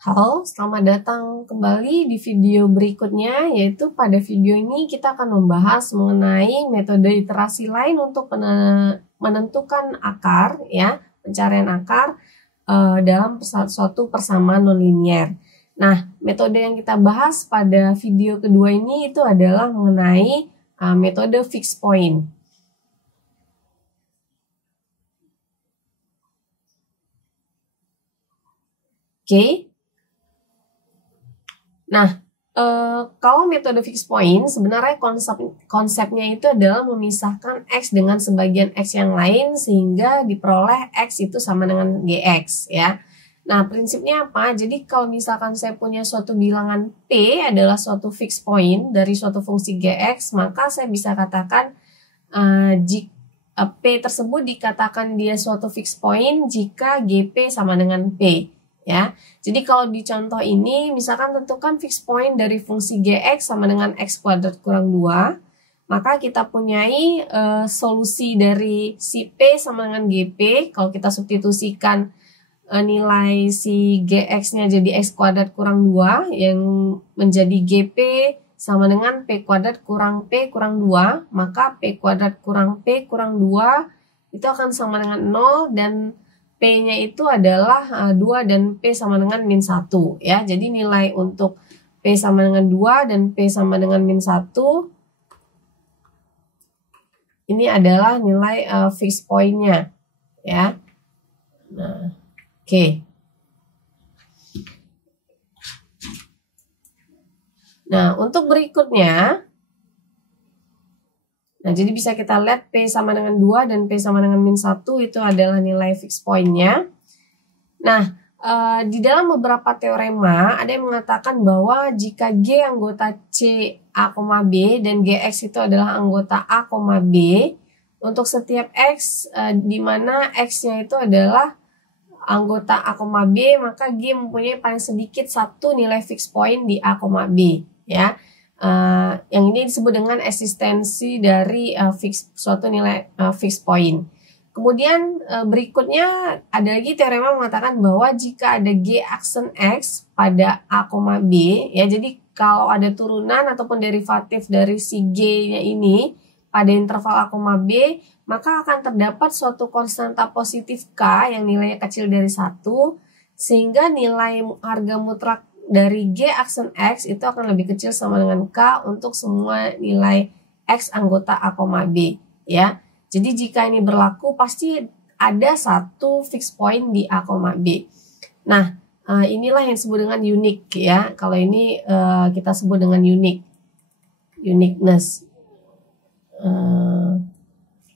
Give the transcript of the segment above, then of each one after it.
Halo, selamat datang kembali di video berikutnya, yaitu pada video ini kita akan membahas mengenai metode iterasi lain untuk menentukan akar, ya, pencarian akar dalam suatu persamaan nonlinier. Nah, metode yang kita bahas pada video kedua ini itu adalah mengenai metode fixed point. Oke. Nah, kalau metode fixed point sebenarnya konsepnya itu adalah memisahkan X dengan sebagian X yang lain sehingga diperoleh X itu sama dengan GX, ya. Nah, prinsipnya apa? Jadi kalau misalkan saya punya suatu bilangan P adalah suatu fixed point dari suatu fungsi GX, maka saya bisa katakan jika P tersebut dikatakan dia suatu fixed point jika GP sama dengan P. Ya, jadi kalau di contoh ini misalkan tentukan fixed point dari fungsi gx sama dengan x kuadrat kurang 2, maka kita punyai solusi dari si p sama dengan gp. Kalau kita substitusikan nilai si gx-nya jadi x kuadrat kurang 2 yang menjadi gp sama dengan p kuadrat kurang p kurang 2, maka p kuadrat kurang p kurang 2 itu akan sama dengan 0 dan P-nya itu adalah 2 dan P sama dengan min 1, ya. Jadi nilai untuk P sama dengan 2 dan P sama dengan min 1 ini adalah nilai fixed point-nya, ya. Nah, oke. Nah, untuk berikutnya, nah, jadi bisa kita lihat P sama dengan 2 dan P sama dengan min 1 itu adalah nilai fixed point-nya. Nah, di dalam beberapa teorema ada yang mengatakan bahwa jika G anggota C A, B dan GX itu adalah anggota A, B, untuk setiap X di mana X-nya itu adalah anggota A, B, maka G mempunyai paling sedikit satu nilai fixed point di A, B, ya. Yang ini disebut dengan eksistensi dari suatu nilai fixed point. Kemudian berikutnya ada lagi teorema mengatakan bahwa jika ada G aksen X pada A, B, ya, jadi kalau ada turunan ataupun derivatif dari si G-nya ini pada interval A, B, maka akan terdapat suatu konstanta positif K yang nilainya kecil dari 1, sehingga nilai harga mutlak dari G aksen X itu akan lebih kecil sama dengan K untuk semua nilai X anggota A, B, ya. Jadi jika ini berlaku pasti ada satu fixed point di A, B. Nah, inilah yang disebut dengan unique, ya. Kalau ini kita sebut dengan uniqueness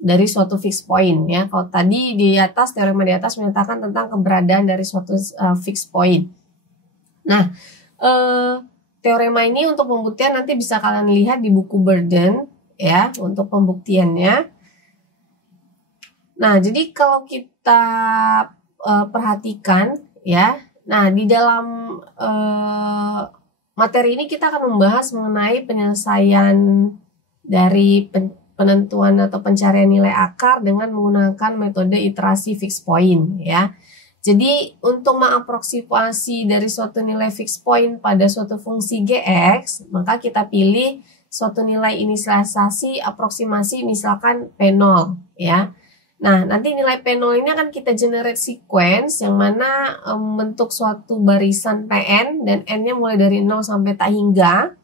dari suatu fixed point, ya. Kalau tadi di atas teorema di atas menyatakan tentang keberadaan dari suatu fixed point. Nah, teorema ini untuk pembuktian nanti bisa kalian lihat di buku Burden, ya, untuk pembuktiannya. Nah, jadi kalau kita perhatikan, ya, nah di dalam materi ini kita akan membahas mengenai penyelesaian dari penentuan atau pencarian nilai akar dengan menggunakan metode iterasi fixed point, ya. Jadi untuk mengaproksimasi dari suatu nilai fixed point pada suatu fungsi gx, maka kita pilih suatu nilai inisialisasi aproksimasi misalkan P0, ya. Nah, nanti nilai P0 ini akan kita generate sequence yang mana membentuk suatu barisan Pn dan n-nya mulai dari 0 sampai tak hingga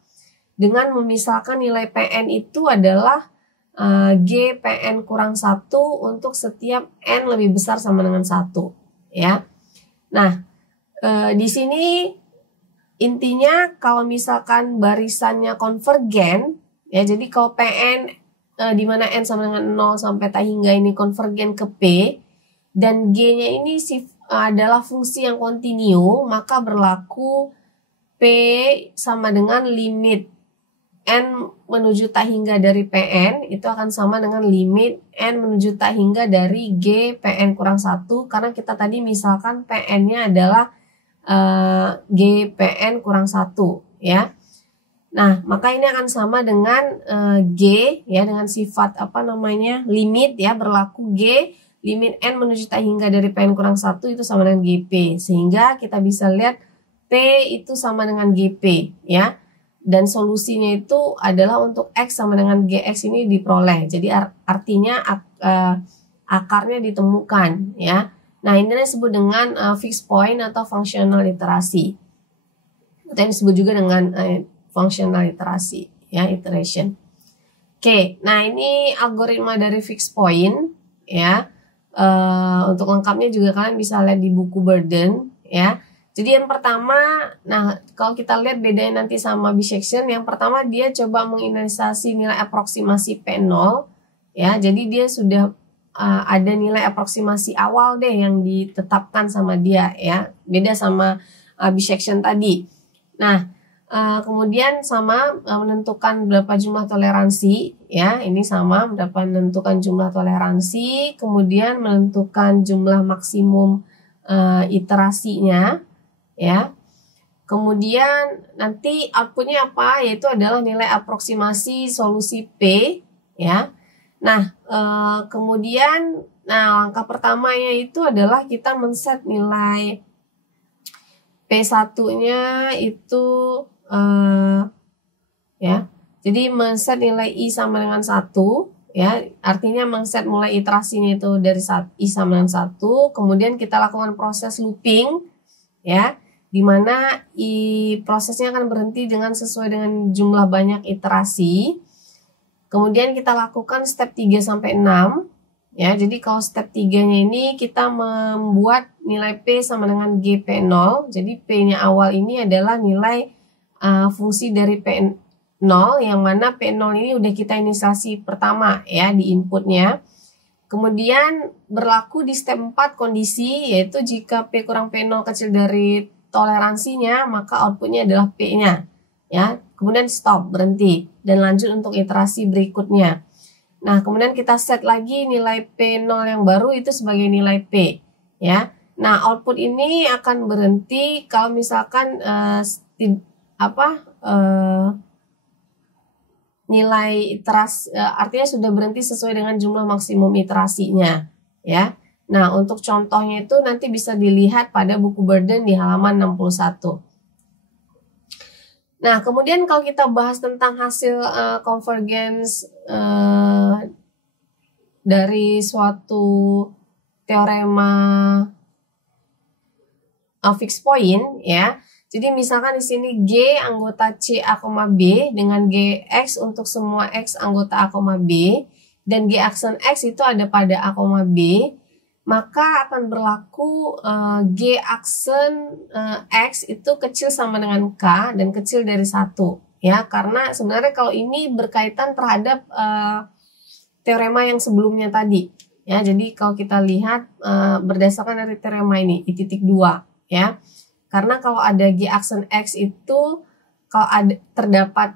dengan memisalkan nilai Pn itu adalah G Pn kurang 1 untuk setiap n lebih besar sama dengan 1. Ya, nah di sini intinya kalau misalkan barisannya konvergen, ya, jadi kalau Pn di mana n sama dengan 0 sampai tak hingga ini konvergen ke P dan G-nya ini adalah fungsi yang kontinu, maka berlaku P sama dengan limit n menuju tak hingga dari Pn itu akan sama dengan limit n menuju tak hingga dari G Pn kurang 1, karena kita tadi misalkan Pn-nya adalah G Pn kurang 1, ya. Nah, maka ini akan sama dengan G, ya, dengan sifat limit, ya, berlaku G limit n menuju tak hingga dari Pn kurang 1 itu sama dengan GP, sehingga kita bisa lihat P itu sama dengan GP ya. Dan solusinya itu adalah untuk X sama dengan GX ini diperoleh. Jadi artinya akarnya ditemukan ya. Nah, ini disebut dengan fixed point atau functional iterasi. Atau yang disebut juga dengan functional iterasi ya, iteration. Oke, nah ini algoritma dari fixed point ya. Untuk lengkapnya juga kalian bisa lihat di buku Burden ya. Jadi yang pertama, nah kalau kita lihat bedanya nanti sama bisection, yang pertama dia coba menginisiasi nilai aproksimasi P0 ya. Jadi dia sudah ada nilai aproksimasi awal deh yang ditetapkan sama dia ya. Beda sama bisection tadi. Nah, kemudian sama menentukan berapa jumlah toleransi ya. Ini sama menentukan jumlah toleransi, kemudian menentukan jumlah maksimum iterasinya ya. Kemudian nanti outputnya apa, yaitu adalah nilai aproksimasi solusi P ya. Nah, kemudian langkah pertamanya itu adalah kita men-set nilai P1-nya itu ya. Jadi men-set nilai I sama dengan 1 ya. Artinya men-set mulai iterasinya itu dari I sama dengan 1, kemudian kita lakukan proses looping ya, dimana prosesnya akan berhenti dengan sesuai dengan jumlah banyak iterasi. Kemudian kita lakukan step 3 sampai 6 ya. Jadi kalau step 3-nya ini kita membuat nilai P sama dengan GP0. Jadi P-nya awal ini adalah nilai fungsi dari P0, yang mana P0 ini udah kita inisiasi pertama ya di inputnya. Kemudian berlaku di step 4 kondisi, yaitu jika P kurang P0 kecil dari toleransinya, maka outputnya adalah P-nya ya. Kemudian stop, berhenti, dan lanjut untuk iterasi berikutnya. Nah, kemudian kita set lagi nilai P0 yang baru itu sebagai nilai P ya. Nah, output ini akan berhenti kalau misalkan nilai iterasi artinya sudah berhenti sesuai dengan jumlah maksimum iterasinya ya. Nah, untuk contohnya itu nanti bisa dilihat pada buku Burden di halaman 61. Nah, kemudian kalau kita bahas tentang hasil convergence dari suatu teorema fixed point ya. Jadi misalkan di sini G anggota C A, B dengan GX untuk semua X anggota A, B dan G aksen X itu ada pada A, B, maka akan berlaku G aksen X itu kecil sama dengan K dan kecil dari 1 ya. Karena sebenarnya kalau ini berkaitan terhadap teorema yang sebelumnya tadi ya. Jadi kalau kita lihat berdasarkan dari teorema ini I.2 ya. Karena kalau ada G aksen X itu kalau terdapat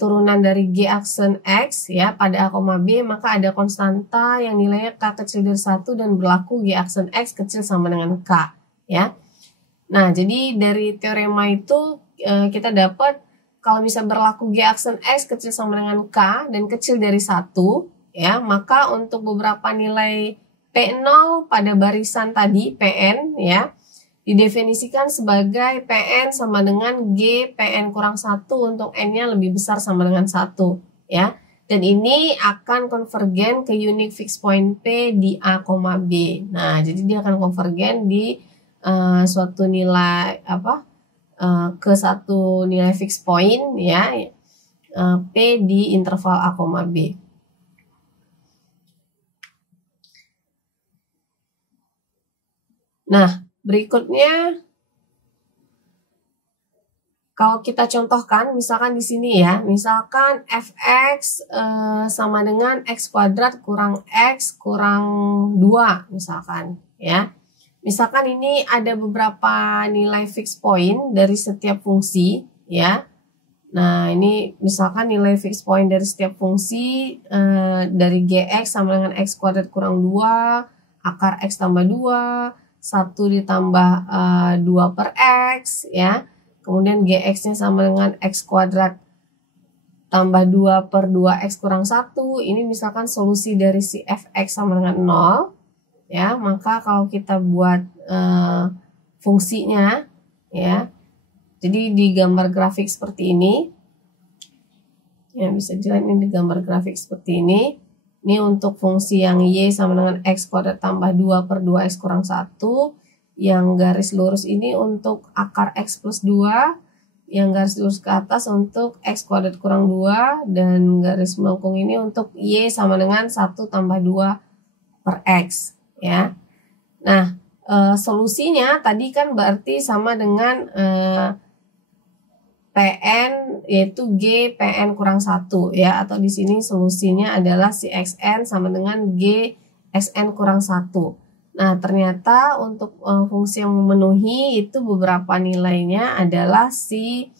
turunan dari G aksen X ya pada A, B, maka ada konstanta yang nilainya K kecil dari 1 dan berlaku G aksen X kecil sama dengan K ya. Nah, jadi dari teorema itu kita dapat kalau bisa berlaku G aksen X kecil sama dengan K dan kecil dari 1 ya, maka untuk beberapa nilai P0 pada barisan tadi Pn ya didefinisikan sebagai Pn sama dengan G Pn kurang 1 untuk N-nya lebih besar sama dengan 1 ya. Dan ini akan konvergen ke unique fixed point P di A, B. Nah, jadi dia akan konvergen di suatu nilai ke satu nilai fixed point ya P di interval A, B. Nah, berikutnya, kalau kita contohkan, misalkan di sini ya, misalkan fx sama dengan x kuadrat kurang x kurang 2, misalkan ya. Misalkan ini ada beberapa nilai fixed point dari setiap fungsi ya. Nah, ini misalkan nilai fixed point dari setiap fungsi dari gx sama dengan x kuadrat kurang 2, akar x tambah 2, 1 ditambah 2 per X ya. Kemudian GX-nya sama dengan X kuadrat tambah 2 per 2X kurang 1. Ini misalkan solusi dari si Fx sama dengan 0 ya. Maka kalau kita buat fungsinya ya, Jadi di gambar grafik seperti ini, ya bisa dilihat ini di gambar grafik seperti ini. Ini untuk fungsi yang Y sama dengan X kuadrat tambah 2 per 2X kurang 1. Yang garis lurus ini untuk akar X plus 2. Yang garis lurus ke atas untuk X kuadrat kurang 2. Dan garis melengkung ini untuk Y sama dengan 1 tambah 2 per X. Ya. Nah, solusinya tadi kan berarti sama dengan PN yaitu G PN kurang 1 ya, atau di sini solusinya adalah si XN sama dengan G XN kurang 1. Nah, ternyata untuk fungsi yang memenuhi itu beberapa nilainya adalah si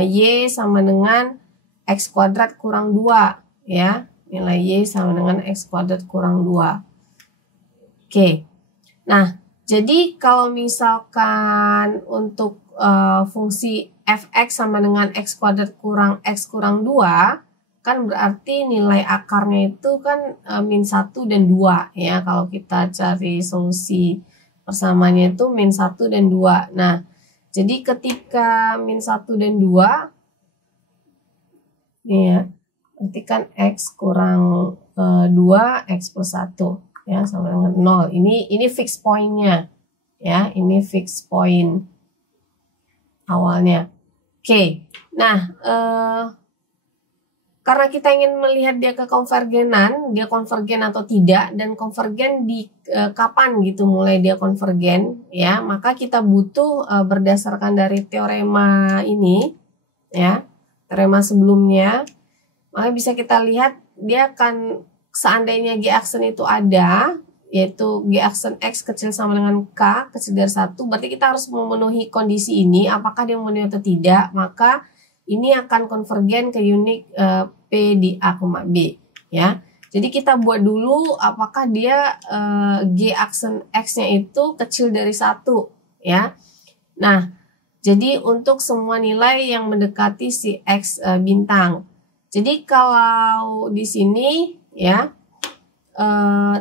Y sama dengan X kuadrat kurang 2 ya. Nilai Y sama dengan X kuadrat kurang 2. Oke. Nah, jadi kalau misalkan untuk fungsi fx sama dengan x kuadrat kurang x kurang 2, kan berarti nilai akarnya itu kan min 1 dan 2 ya. Kalau kita cari solusi persamaannya itu min 1 dan 2. Nah, jadi ketika min 1 dan 2, nih ya, berarti kan x kurang 2, x plus 1 ya sama dengan 0. Ini fix point-nya ya, ini fix point awalnya. Oke, nah karena kita ingin melihat dia kekonvergenan, dia konvergen atau tidak, dan konvergen di kapan gitu mulai dia konvergen ya, maka kita butuh berdasarkan dari teorema ini ya, teorema sebelumnya, maka bisa kita lihat dia akan seandainya G aksen itu ada, yaitu G aksen X kecil sama dengan K kecil dari 1, berarti kita harus memenuhi kondisi ini, apakah dia memenuhi atau tidak, maka ini akan konvergen ke unit P di A, B ya. Jadi kita buat dulu apakah dia G aksen X-nya itu kecil dari 1 ya. Nah, jadi untuk semua nilai yang mendekati si X bintang. Jadi kalau di sini ya,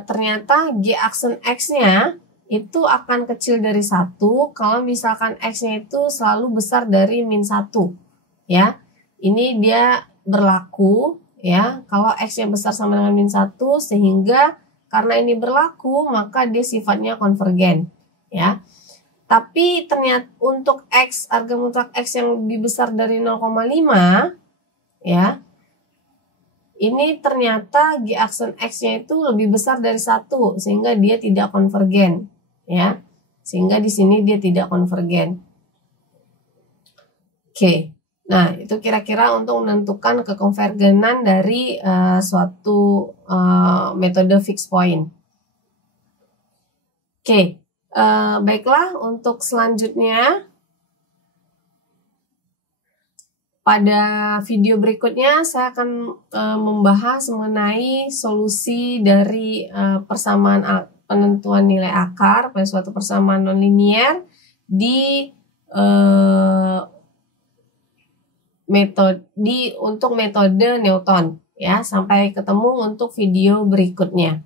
ternyata G aksen X-nya itu akan kecil dari 1 kalau misalkan X-nya itu selalu besar dari min 1 ya. Ini dia berlaku ya kalau X-nya besar sama dengan min 1, sehingga karena ini berlaku maka dia sifatnya konvergen ya. Tapi ternyata untuk X, harga mutlak X yang lebih besar dari 0,5 ya, ini ternyata G aksen X-nya itu lebih besar dari 1, sehingga dia tidak konvergen ya. Sehingga di sini dia tidak konvergen. Oke. Nah, itu kira-kira untuk menentukan kekonvergenan dari suatu metode fixed point. Oke. Baiklah, untuk selanjutnya pada video berikutnya saya akan membahas mengenai solusi dari persamaan penentuan nilai akar pada suatu persamaan nonlinier di untuk metode Newton ya. Sampai ketemu untuk video berikutnya.